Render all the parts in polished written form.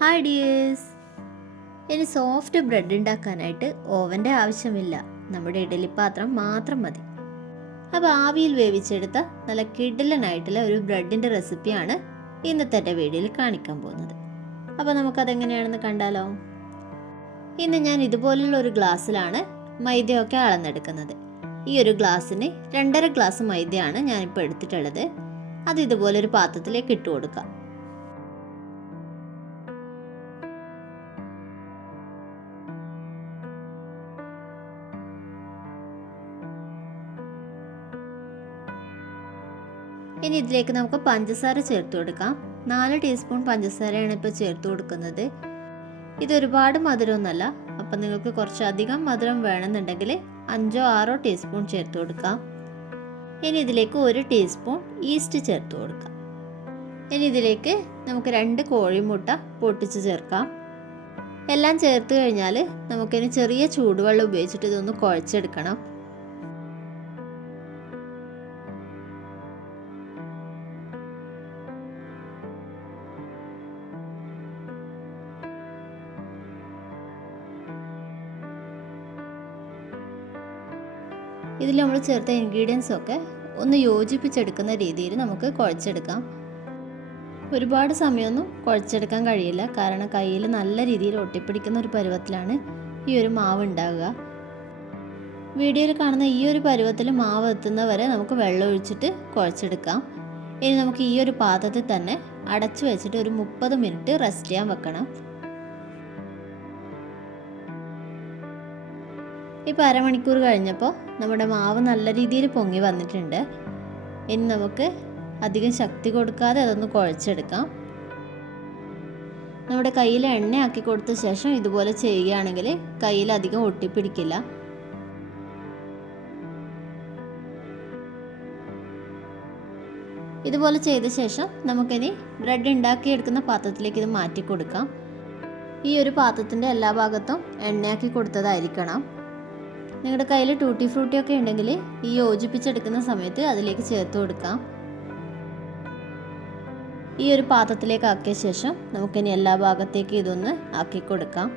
Hi dears. ഇനി soft bread ഉണ്ടാക്കാനായിട്ട് ഓവൻ്റെ ആവശ്യമില്ല, നമ്മുടെ ഇഡലി പാത്രം മാത്രം മതി. അപ്പോൾ ആവിയിൽ വേവിച്ചെടുത്ത നല്ല കിടിലനായിട്ടുള്ള ഒരു ബ്രെഡിൻ്റെ റെസിപ്പിയാണ് ഇന്നത്തെ എൻ്റെ വീഡിയോയിൽ കാണിക്കാൻ പോകുന്നത്. അപ്പോൾ നമുക്കതെങ്ങനെയാണെന്ന് കണ്ടാലോ. ഇന്ന് ഞാൻ ഇതുപോലുള്ള ഒരു ഗ്ലാസ്സിലാണ് മൈദയൊക്കെ അളന്നെടുക്കുന്നത്. ഈ ഒരു ഗ്ലാസ്സിന് 2.5 ഗ്ലാസ് മൈദയാണ് ഞാനിപ്പോൾ എടുത്തിട്ടുള്ളത്. അത് ഇതുപോലെ ഒരു പാത്രത്തിലേക്ക് ഇട്ട് കൊടുക്കാം. ഇനി ഇതിലേക്ക് നമുക്ക് പഞ്ചസാര ചേർത്ത് കൊടുക്കാം. 4 ടീസ്പൂൺ പഞ്ചസാരയാണ് ഇപ്പോൾ ചേർത്ത് കൊടുക്കുന്നത്. ഇതൊരുപാട് മധുരമൊന്നുമല്ല, അപ്പം നിങ്ങൾക്ക് കുറച്ചധികം മധുരം വേണമെന്നുണ്ടെങ്കിൽ 5-6 ടീസ്പൂൺ ചേർത്ത് കൊടുക്കാം. ഇനി ഇതിലേക്ക് 1 ടീസ്പൂൺ ഈസ്റ്റ് ചേർത്ത് കൊടുക്കാം. ഇനി ഇതിലേക്ക് നമുക്ക് 2 കോഴിമുട്ട പൊട്ടിച്ച് ചേർക്കാം. എല്ലാം ചേർത്ത് കഴിഞ്ഞാൽ നമുക്കിനി ചെറിയ ചൂടുവെള്ളം ഉപയോഗിച്ചിട്ട് ഇതൊന്ന് കുഴച്ചെടുക്കണം. ഇതിൽ നമ്മൾ ചേർത്ത ഇൻഗ്രീഡിയൻസ് ഒക്കെ ഒന്ന് യോജിപ്പിച്ചെടുക്കുന്ന രീതിയിൽ നമുക്ക് കുഴച്ചെടുക്കാം. ഒരുപാട് സമയമൊന്നും കുഴച്ചെടുക്കാൻ കഴിയില്ല, കാരണം കയ്യിൽ നല്ല രീതിയിൽ ഒട്ടിപ്പിടിക്കുന്ന ഒരു പരുവത്തിലാണ് ഈ ഒരു മാവ് ഉണ്ടാവുക. വീഡിയോയിൽ കാണുന്ന ഈ ഒരു പരുവത്തിൽ മാവ് എത്തുന്നവരെ നമുക്ക് വെള്ളം ഒഴിച്ചിട്ട് കുഴച്ചെടുക്കാം. ഇനി നമുക്ക് ഈ ഒരു പാത്രത്തിൽ തന്നെ അടച്ചു വെച്ചിട്ട് ഒരു 30 മിനിറ്റ് റെസ്റ്റ് ചെയ്യാൻ വെക്കണം. ഇപ്പോൾ അരമണിക്കൂർ കഴിഞ്ഞപ്പോൾ നമ്മുടെ മാവ് നല്ല രീതിയിൽ പൊങ്ങി വന്നിട്ടുണ്ട്. ഇനി നമുക്ക് അധികം ശക്തി കൊടുക്കാതെ അതൊന്ന് കുഴച്ചെടുക്കാം. നമ്മുടെ കയ്യിൽ എണ്ണയാക്കി കൊടുത്ത ശേഷം ഇതുപോലെ ചെയ്യുകയാണെങ്കിൽ കയ്യിൽ അധികം ഒട്ടിപ്പിടിക്കില്ല. ഇതുപോലെ ചെയ്ത ശേഷം നമുക്കിനി ബ്രെഡ് ഉണ്ടാക്കിയെടുക്കുന്ന പാത്രത്തിലേക്ക് ഇത് മാറ്റി കൊടുക്കാം. ഈ ഒരു പാത്രത്തിൻ്റെ എല്ലാ ഭാഗത്തും എണ്ണയാക്കി കൊടുത്തതായിരിക്കണം. നിങ്ങളുടെ കയ്യിൽ ടൂട്ടി ഫ്രൂട്ടി ഒക്കെ ഉണ്ടെങ്കിൽ ഈ യോജിപ്പിച്ചെടുക്കുന്ന സമയത്ത് അതിലേക്ക് ചേർത്ത് കൊടുക്കാം. ഈ ഒരു പാത്രത്തിലേക്ക് ആക്കിയ ശേഷം നമുക്കിനി എല്ലാ ഭാഗത്തേക്കും ഇതൊന്ന് ആക്കി കൊടുക്കാം.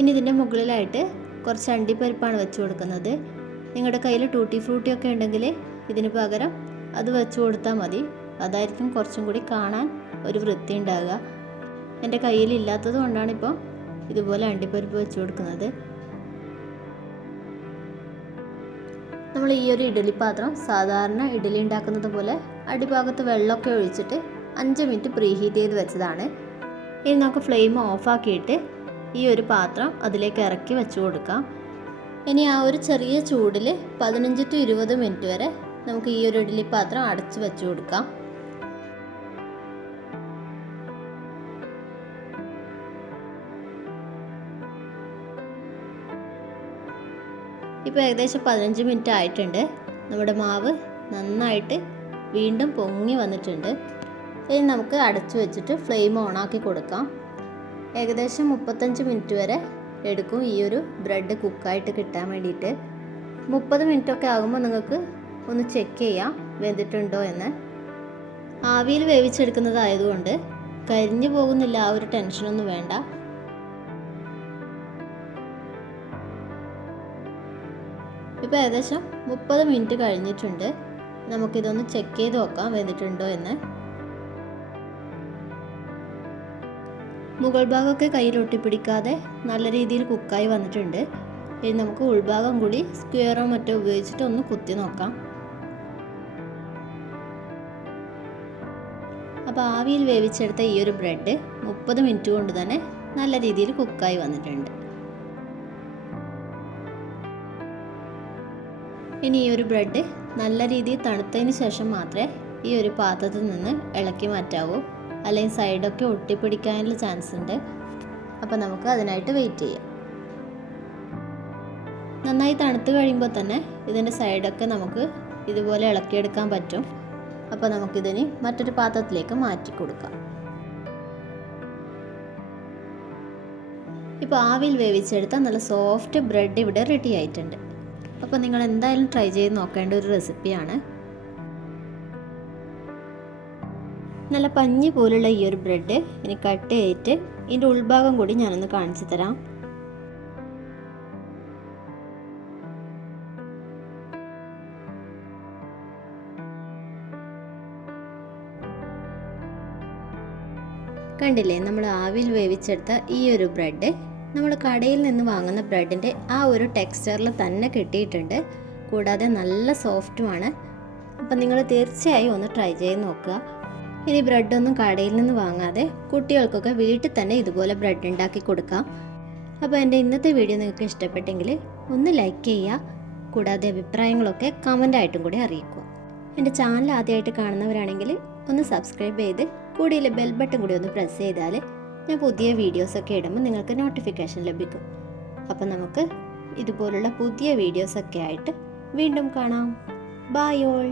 ഇനി ഇതിൻ്റെ മുകളിലായിട്ട് കുറച്ച് അണ്ടിപ്പരിപ്പാണ് വെച്ച് കൊടുക്കുന്നത്. നിങ്ങളുടെ കയ്യിൽ ടൂട്ടി ഫ്രൂട്ടി ഒക്കെ ഉണ്ടെങ്കിൽ ഇതിന് പകരം അത് വെച്ച് കൊടുത്താൽ മതി. അതായിരിക്കും കുറച്ചും കൂടി കാണാൻ ഒരു വൃത്തി ഉണ്ടാവുക. എൻ്റെ കയ്യിൽ ഇല്ലാത്തത് കൊണ്ടാണ് ഇപ്പോൾ ഇതുപോലെ അണ്ടിപ്പരിപ്പ് വെച്ച് കൊടുക്കുന്നത്. നമ്മൾ ഈ ഒരു ഇഡലി പാത്രം സാധാരണ ഇഡലി ഉണ്ടാക്കുന്നത് പോലെ അടിഭാഗത്ത് വെള്ളമൊക്കെ ഒഴിച്ചിട്ട് 5 മിനിറ്റ് പ്രീ ഹീറ്റ് ചെയ്ത് വെച്ചതാണ്. ഇനി നമുക്ക് ഫ്ലെയിം ഓഫാക്കിയിട്ട് ഈ ഒരു പാത്രം അതിലേക്ക് ഇറക്കി വെച്ച് കൊടുക്കാം. ഇനി ആ ഒരു ചെറിയ ചൂടിൽ 15-20 മിനിറ്റ് വരെ നമുക്ക് ഈ ഒരു ഇഡലി പാത്രം അടച്ച് വെച്ച് കൊടുക്കാം. ഇപ്പോൾ ഏകദേശം 15 മിനിറ്റ് ആയിട്ടുണ്ട്. നമ്മുടെ മാവ് നന്നായിട്ട് വീണ്ടും പൊങ്ങി വന്നിട്ടുണ്ട്. ഇനി നമുക്ക് അടച്ചു വെച്ചിട്ട് ഫ്ലെയിം ഓണാക്കി കൊടുക്കാം. ഏകദേശം 35 മിനിറ്റ് വരെ എടുക്കും ഈ ഒരു ബ്രെഡ് കുക്കായിട്ട് കിട്ടാൻ വേണ്ടിയിട്ട്. 30 മിനിറ്റ് ഒക്കെ ആകുമ്പോൾ നിങ്ങൾക്ക് ഒന്ന് ചെക്ക് ചെയ്യാം വെന്തിട്ടുണ്ടോ എന്ന്. ആവിയിൽ വേവിച്ചെടുക്കുന്നതായതുകൊണ്ട് കരിഞ്ഞു പോകുന്നില്ല, ആ ഒരു ടെൻഷനൊന്നും വേണ്ട. ഇപ്പോൾ ഏകദേശം 30 മിനിറ്റ് കഴിഞ്ഞിട്ടുണ്ട്. നമുക്കിതൊന്ന് ചെക്ക് ചെയ്ത് നോക്കാം വെന്തിട്ടുണ്ടോ എന്ന്. മുകൾ ഭാഗമൊക്കെ കയ്യിൽ ഒട്ടിപ്പിടിക്കാതെ നല്ല രീതിയിൽ കുക്കായി വന്നിട്ടുണ്ട്. ഇനി നമുക്ക് ഉൾഭാഗം കൂടി സ്ക്വയറോ മറ്റോ ഉപയോഗിച്ചിട്ട് ഒന്ന് കുത്തി നോക്കാം. അപ്പോൾ ആവിയിൽ വേവിച്ചെടുത്ത ഈ ഒരു ബ്രെഡ് 30 മിനിറ്റ് കൊണ്ട് തന്നെ നല്ല രീതിയിൽ കുക്കായി വന്നിട്ടുണ്ട്. ഇനി ഈ ഒരു ബ്രെഡ് നല്ല രീതിയിൽ തണുത്തതിന് ശേഷം മാത്രമേ ഈ ഒരു പാത്രത്തിൽ നിന്ന് ഇളക്കി മാറ്റാവൂ, അല്ലെങ്കിൽ സൈഡൊക്കെ ഒട്ടിപ്പിടിക്കാനുള്ള ചാൻസ് ഉണ്ട്. അപ്പോൾ നമുക്ക് അതിനായിട്ട് വെയിറ്റ് ചെയ്യാം. നന്നായി തണുത്ത് കഴിയുമ്പോൾ തന്നെ ഇതിൻ്റെ സൈഡൊക്കെ നമുക്ക് ഇതുപോലെ ഇളക്കിയെടുക്കാൻ പറ്റും. അപ്പോൾ നമുക്കിതിന് മറ്റൊരു പാത്രത്തിലേക്ക് മാറ്റി കൊടുക്കാം. ഇപ്പോൾ ആവിയിൽ വേവിച്ചെടുത്ത നല്ല സോഫ്റ്റ് ബ്രെഡ് ഇവിടെ റെഡി ആയിട്ടുണ്ട്. അപ്പോൾ നിങ്ങൾ എന്തായാലും ട്രൈ ചെയ്ത് നോക്കേണ്ട ഒരു റെസിപ്പിയാണ്. നല്ല പഞ്ഞി പോലുള്ള ഈ ഒരു ബ്രെഡ് ഇനി കട്ട് ചെയ്തിട്ട് ഇതിൻ്റെ ഉൾഭാഗം കൂടി ഞാനൊന്ന് കാണിച്ചു തരാം. കണ്ടില്ലേ, നമ്മൾ ആവിയിൽ വേവിച്ചെടുത്ത ഈ ഒരു ബ്രെഡ് നമ്മൾ കടയിൽ നിന്ന് വാങ്ങുന്ന ബ്രെഡിൻ്റെ ആ ഒരു ടെക്സ്ചറിൽ തന്നെ കിട്ടിയിട്ടുണ്ട്. കൂടാതെ നല്ല സോഫ്റ്റുമാണ്. അപ്പം നിങ്ങൾ തീർച്ചയായും ഒന്ന് ട്രൈ ചെയ്ത് നോക്കുക. ഇനി ബ്രെഡൊന്നും കടയിൽ നിന്ന് വാങ്ങാതെ കുട്ടികൾക്കൊക്കെ വീട്ടിൽ തന്നെ ഇതുപോലെ ബ്രെഡ് ഉണ്ടാക്കി കൊടുക്കാം. അപ്പോൾ എൻ്റെ ഇന്നത്തെ വീഡിയോ നിങ്ങൾക്ക് ഇഷ്ടപ്പെട്ടെങ്കിൽ ഒന്ന് ലൈക്ക് ചെയ്യുക. കൂടാതെ അഭിപ്രായങ്ങളൊക്കെ കമൻ്റായിട്ടും കൂടി അറിയിക്കുക. എൻ്റെ ചാനൽ ആദ്യമായിട്ട് കാണുന്നവരാണെങ്കിൽ ഒന്ന് സബ്സ്ക്രൈബ് ചെയ്ത് കൂടിയിലെ ബെൽ ബട്ടൺ കൂടി ഒന്ന് പ്രസ് ചെയ്താൽ ഞാൻ പുതിയ വീഡിയോസൊക്കെ ഇടുമ്പോൾ നിങ്ങൾക്ക് നോട്ടിഫിക്കേഷൻ ലഭിക്കും. അപ്പം നമുക്ക് ഇതുപോലുള്ള പുതിയ വീഡിയോസൊക്കെ ആയിട്ട് വീണ്ടും കാണാം. Bye all.